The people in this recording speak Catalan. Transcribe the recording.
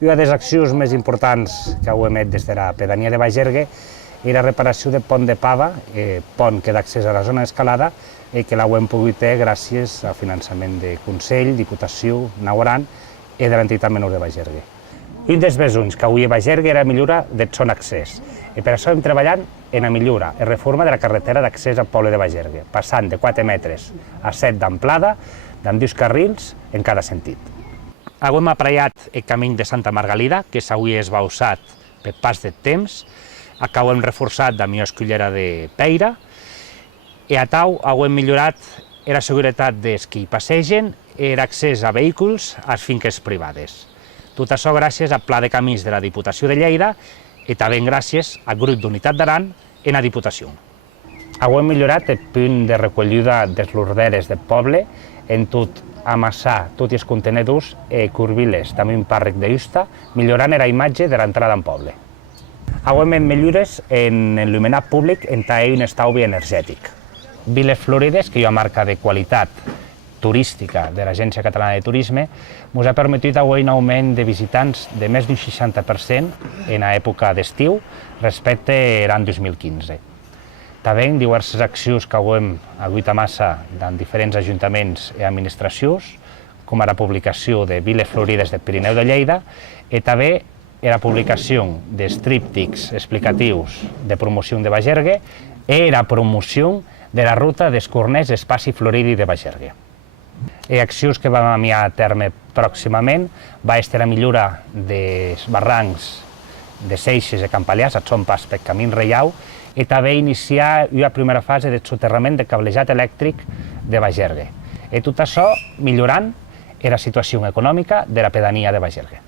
Una de les accions més importants que hem fet des de la pedania de Bagergue era la reparació del pont de Pava, pont que d'accés a la zona d'escalada, que l'hem pogut fer gràcies al finançament de Consell, Diputació, Nauran i de l'entitat Menors de Bagergue. Un dels besuns que avui a Bagergue era la millora del son accés. I per això hem treballat en la millora i reforma de la carretera d'accés al poble de Bagergue, passant de 4 metres a 7 d'amplada, amb 2 carrils en cada sentit. Hem aparellat el camí de Santa Margalida, que avui és bausat per pas del temps, que hem reforçat la millor escollera de Peira, i a tau hem millorat la seguretat dels qui passegen i l'accés a vehicles a les finques privades. Tot això gràcies al Pla de Camins de la Diputació de Lleida i també gràcies al Grup d'Unitat d'Aran en la Diputació. Hem millorat el punt de recollida de les lorderes del poble en tot amassar tots els contenedors i curviles, també un pàrrec de justa, millorant la imatge de l'entrada en poble. Hem fet millores en l'il·luminat públic en també un estalvi energètic. Viles Florides, que és una marca de qualitat turística de l'Agència Catalana de Turisme, ens ha permès avui un augment de visitants de més d'un 60% en l'època d'estiu respecte a l'any 2015. També en diverses accions que hem hagut a massa en diferents ajuntaments i administracions, com la publicació de Viles Florides del Pirineu de Lleida, i també la publicació dels tríptics explicatius de promoció de Bagergue i la promoció de la ruta dels Corners Espaci Floridi de Bagergue. I accions que vam enviar a terme pròximament va ser la millora dels barrancs de Seixes i Campallars, a son pas pel Camí Reial, i també iniciar una primera fase de soterrament de cablejat elèctric de Bagergue. I tot això millorant la situació econòmica de la pedania de Bagergue.